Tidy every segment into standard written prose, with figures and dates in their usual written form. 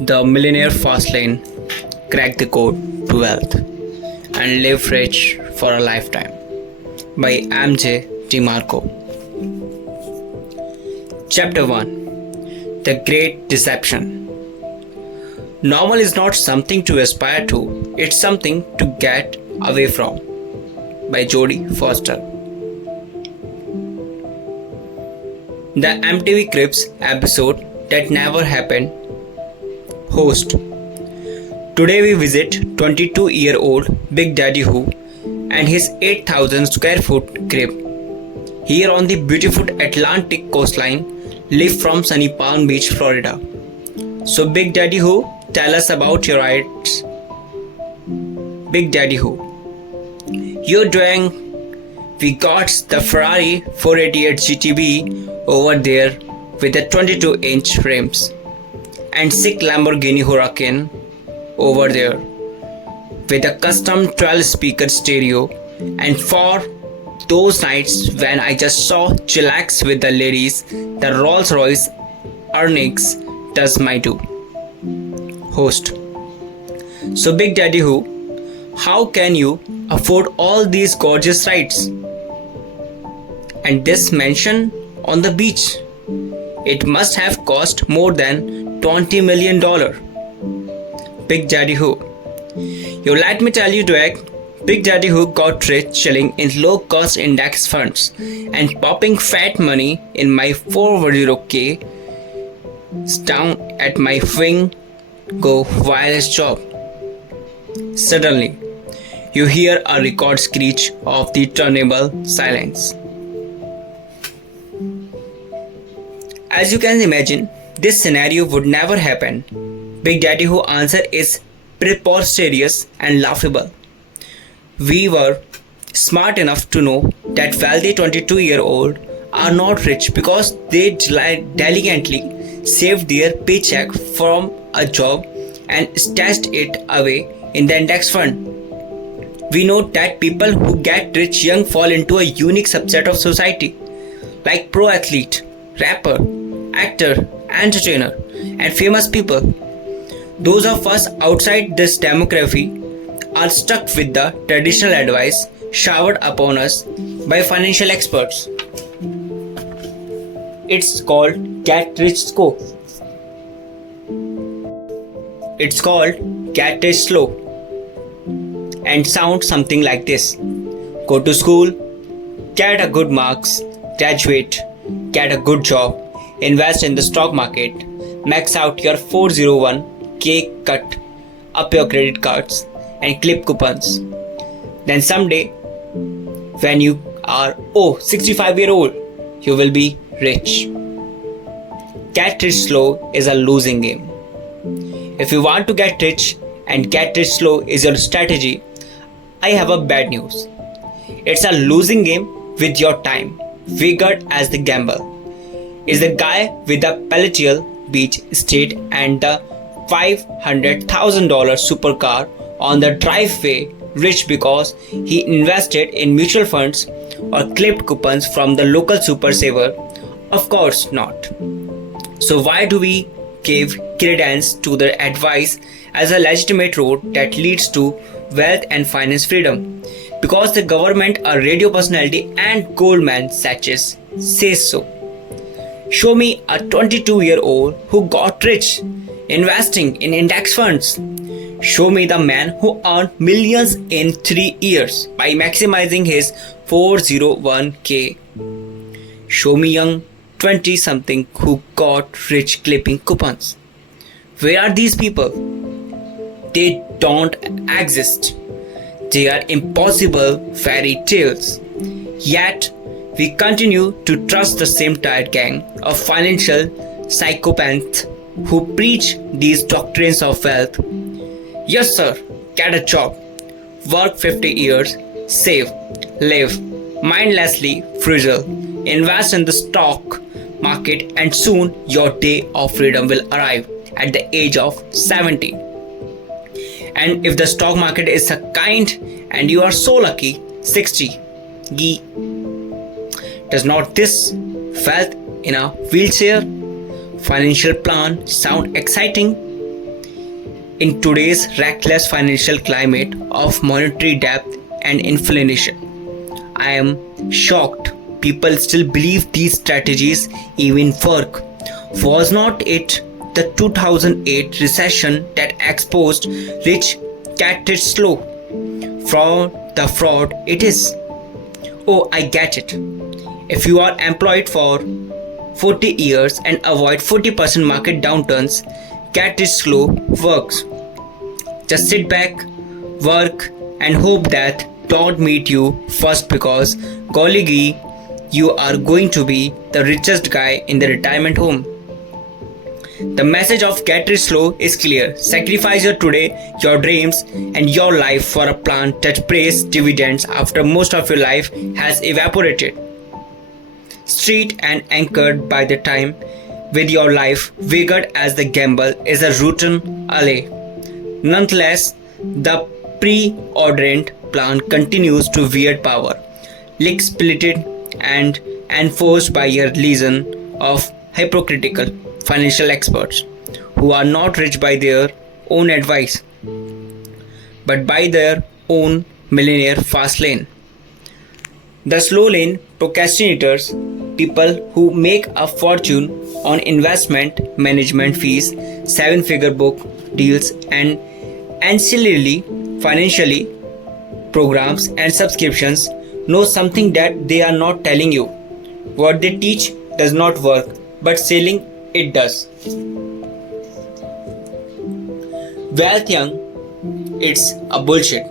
The Millionaire Fastlane Crack the Code to Wealth and Live Rich for a Lifetime by MJ DeMarco. Chapter 1 The Great Deception. Normal is not something to aspire to, it's something to get away from. By Jodie Foster. The MTV Cribs episode that never happened. Host. Today we visit 22-year-old Big Daddy Who and his 8,000 square foot crib here on the beautiful Atlantic coastline, live from sunny Palm Beach, Florida. So Big Daddy Who, tell us about your rides. Big Daddy Who. You're doing. We got the Ferrari 488 GTB over there with the 22-inch rims and sick Lamborghini Huracan over there with a custom 12-speaker stereo, and for those nights when I just saw chillax with the ladies, the Rolls-Royce Earnings does my do. Host. So Big Daddy Who, how can you afford all these gorgeous rides? And this mansion on the beach, it must have cost more than $20 million. Big Daddy Who. You let me tell you, Dwag, Big Daddy Who got rich chilling in low-cost index funds and popping fat money in my 440k down at my wing go wireless job. Suddenly, you hear a record screech of the turnable silence. As you can imagine, this scenario would never happen. Big Daddy Who answer is preposterous and laughable. We were smart enough to know that wealthy 22-year-olds are not rich because they diligently saved their paycheck from a job and stashed it away in the index fund. We know that people who get rich young fall into a unique subset of society, like pro athlete, rapper, actor, entertainer, and famous people. Those of us outside this demography are stuck with the traditional advice showered upon us by financial experts. It's called Get Rich Slow. It's called Get Rich Slow and sounds something like this. Go to school, get a good marks, graduate, get a good job, invest in the stock market, max out your 401k, cut up your credit cards and clip coupons. Then someday, when you are 65-year-old, you will be rich. Get rich slow is a losing game. If you want to get rich and get rich slow is your strategy, I have a bad news. It's a losing game with your time, figured as the gamble. Is the guy with the palatial beach estate and the $500,000 supercar on the driveway rich because he invested in mutual funds or clipped coupons from the local super saver? Of course not. So why do we give credence to the advice as a legitimate road that leads to wealth and finance freedom? Because the government, a radio personality and Goldman Sachs says so. Show me a 22-year-old who got rich investing in index funds. Show me the man who earned millions in 3 years by maximizing his 401k. Show me young 20-something who got rich clipping coupons. Where are these people? They don't exist. They are impossible fairy tales. Yet, we continue to trust the same tired gang of financial psychopaths who preach these doctrines of wealth. Yes sir, get a job, work 50 years, save, live, mindlessly frugal, invest in the stock market, and soon your day of freedom will arrive at the age of 70. And if the stock market is a kind and you are so lucky, 60. Gee. Does not this wealth in a wheelchair financial plan sound exciting? In today's reckless financial climate of monetary debt and inflation, I am shocked people still believe these strategies even work. Was not it the 2008 recession that exposed rich cat rich slow? From the fraud it is. Oh, I get it. If you are employed for 40 years and avoid 40% market downturns, cat rich slow works. Just sit back, work, and hope that don't meet you first because golly, you are going to be the richest guy in the retirement home. The message of Get Rich Slow is clear. Sacrifice your today, your dreams, and your life for a plan that pays dividends after most of your life has evaporated. Street and anchored by the time with your life vigoured as the gamble is a routine alley. Nonetheless, the preordained plan continues to wield power, lick-splitted and enforced by a legion of hypocritical financial experts who are not rich by their own advice but by their own millionaire fast lane. The slow lane procrastinators, people who make a fortune on investment management fees, seven-figure book deals, and ancillary financially programs and subscriptions, know something that they are not telling you. What they teach does not work, but selling it does. Wealth young, it's a bullshit.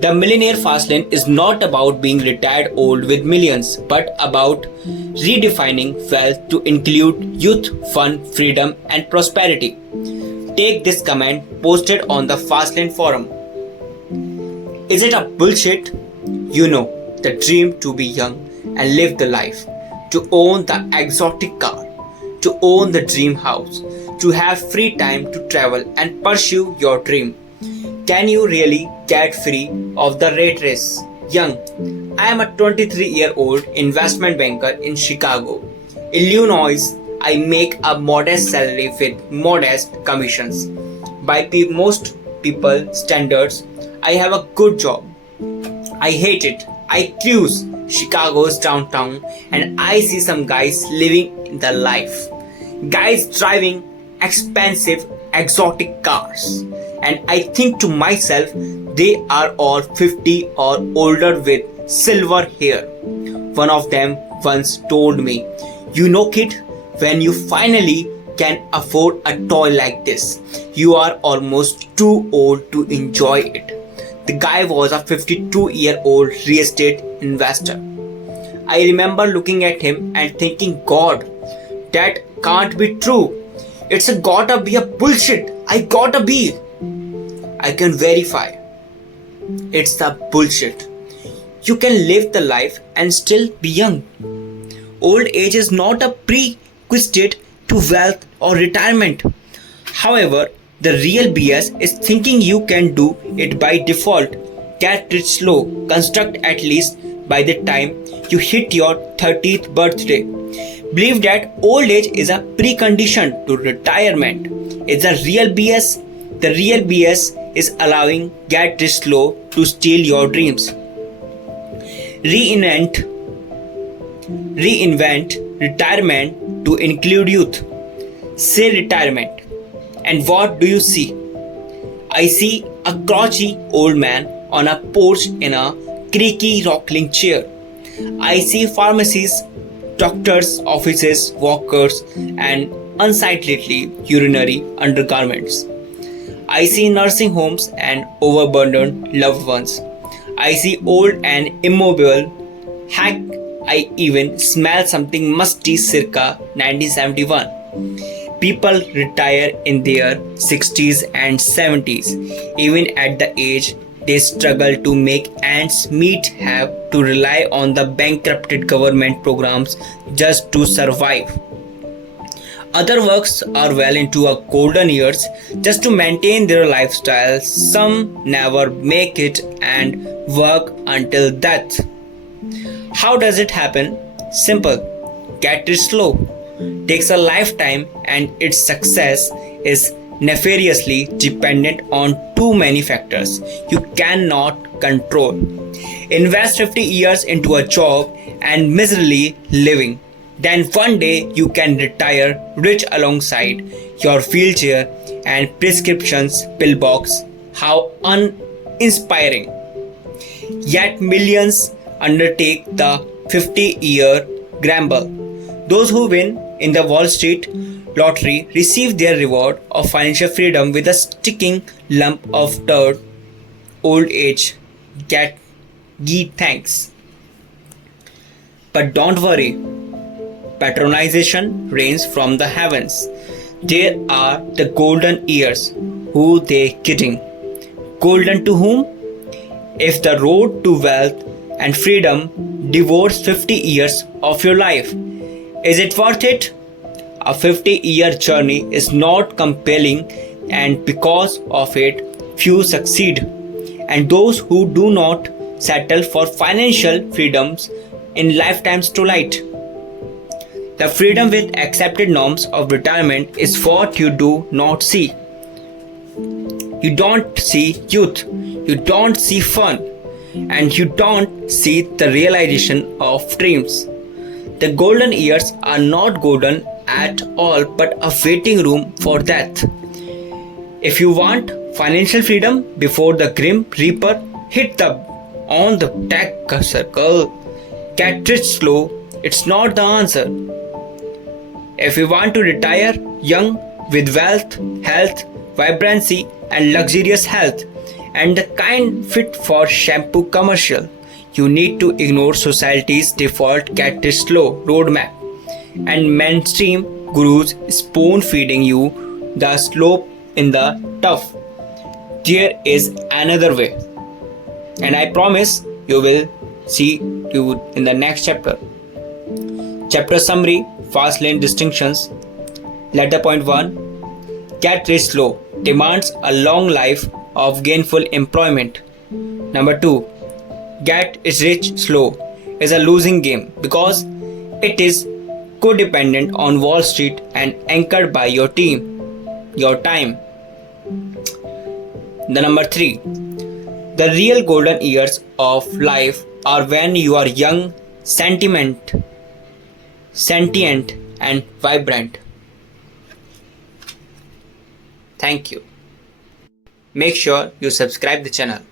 The Millionaire Fastlane is not about being retired old with millions, but about redefining wealth to include youth, fun, freedom, and prosperity. Take this comment posted on the Fastlane forum. Is it a bullshit? You know, the dream to be young and live the life, to own the exotic car, to own the dream house, to have free time to travel and pursue your dream. Can you really get free of the rat race? Young, I am a 23-year-old investment banker in Chicago, Illinois. I make a modest salary with modest commissions. By most people standards, I have a good job. I hate it. I cruise Chicago's downtown and I see some guys living the life. Guys driving expensive exotic cars. And I think to myself, they are all 50 or older with silver hair. One of them once told me, "You know kid, when you finally can afford a toy like this, you are almost too old to enjoy it." The guy was a 52-year-old real estate investor. I remember looking at him and thinking, God, that can't be true. It's gotta be a bullshit. I gotta be. I can verify. It's the bullshit. You can live the life and still be young. Old age is not a prerequisite to wealth or retirement. However, the real BS is thinking you can do it by default. Get rich slow. Construct at least by the time you hit your 30th birthday. Believe that old age is a precondition to retirement. It's a real BS. The real BS is allowing get rich slow to steal your dreams. Reinvent retirement to include youth. Say retirement. And what do you see? I see a crotchety old man on a porch in a creaky rocking chair. I see pharmacies, doctors' offices, walkers, and unsightly urinary undergarments. I see nursing homes and overburdened loved ones. I see old and immobile. Heck, I even smell something musty circa 1971. People retire in their 60s and 70s. Even at the age they struggle to make ends meet, have to rely on the bankrupted government programs just to survive. Other works are well into a golden years just to maintain their lifestyle. Some never make it and work until death. How does it happen? Simple. Get rich slow. Takes a lifetime and its success is nefariously dependent on too many factors you cannot control. Invest 50 years into a job and miserably living. Then one day you can retire rich alongside your wheelchair and prescriptions pillbox. How uninspiring. Yet millions undertake the 50-year gamble. Those who win in the Wall Street lottery receive their reward of financial freedom with a sticking lump of dirt. Old age get thanks. But don't worry, patronization rains from the heavens. There are the golden years. Who they kidding? Golden to whom? If the road to wealth and freedom devours 50 years of your life, is it worth it? A 50-year journey is not compelling, and because of it, few succeed. And those who do not settle for financial freedoms in lifetimes too late. The freedom with accepted norms of retirement is what you do not see. You don't see youth, you don't see fun, and you don't see the realization of dreams. The golden years are not golden at all but a waiting room for death. If you want financial freedom before the grim reaper hit the on the tech circle, get rich slow, it's not the answer. If you want to retire young with wealth, health, vibrancy and luxurious health and the kind fit for shampoo commercial, you need to ignore society's default get rich slow roadmap and mainstream gurus spoon feeding you the slope in the tough. There is another way, and I promise you will see you in the next chapter. Chapter summary, fast lane distinctions. Letter point 1. Get rich slow demands a long life of gainful employment. Number 2. Get rich slow is a losing game because it is codependent on Wall Street and anchored by your time. The number 3. The real golden years of life are when you are young, sentient and vibrant. Thank you. Make sure you subscribe the channel.